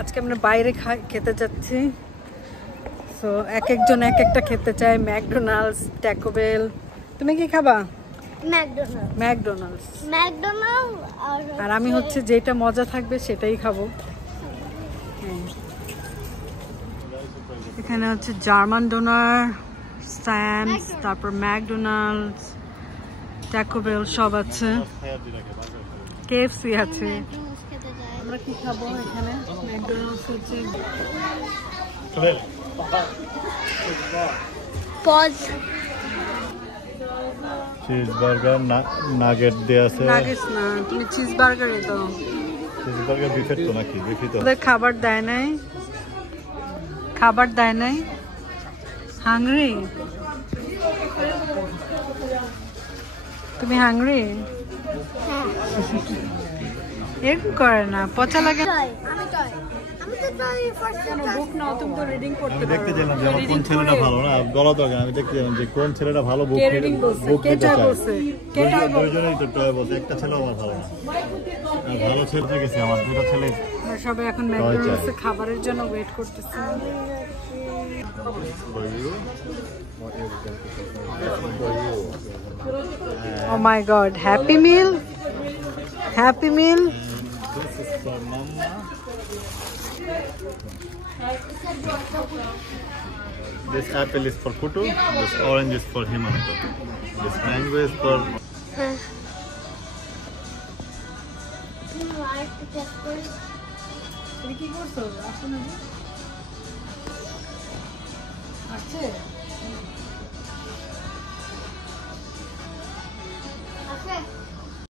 আজকে আমরা বাইরে খেতে যাচ্ছি। সো এক একজন এক একটা খেতে চায়, ম্যাকডোনাল্ডস, ট্যাকো বেল। তুমি কি খাবা? ম্যাকডোনাল্ডস। আর আমি হচ্ছে যেটা মজা থাকবে সেটাই খাবো। এখানে হচ্ছে জার্মান ডোনার, স্যামস, তারপর ম্যাকডোনাল্ডস, ট্যাকো বেল সব আছে, কেএফসি আছে। আমরা কি খাবো এখানে? ম্যাকডোনাল্ডস হচ্ছে চিজ বার্গার, নাগেট দেয়া আছে। নাগেটস না, তুমি চিজ বার্গারই দাও। চিজ বার্গার বিফের তো নাকি? বিফি তো। ওদের খাবার দেয় নাই, খাবার দেয় নাই। হাংরি? তুমি হাংরি? এরকম করে না, পচা লাগে। দেখতে চাইলাম যে কোন ছেলেটা ভালো, না বলা দরকার। আমি দেখতে চাইলাম যে কোন ছেলেটা ভালো বুক দুইজনেই তো টয় বলছে, একটা ছেলেও আমার ভালো না। ভালো ছেলে গেছে আমার, দুটো ছেলে। সবাই এখন ম্যাকডোনাল্ডসে খাবারের জন্য ওয়েট করতেছে। Oh my god, happy meal, happy meal. This is for mama. This apple is for Kutu, this orange is for Himanta, this mango is for... কি করছো? আসলে আছে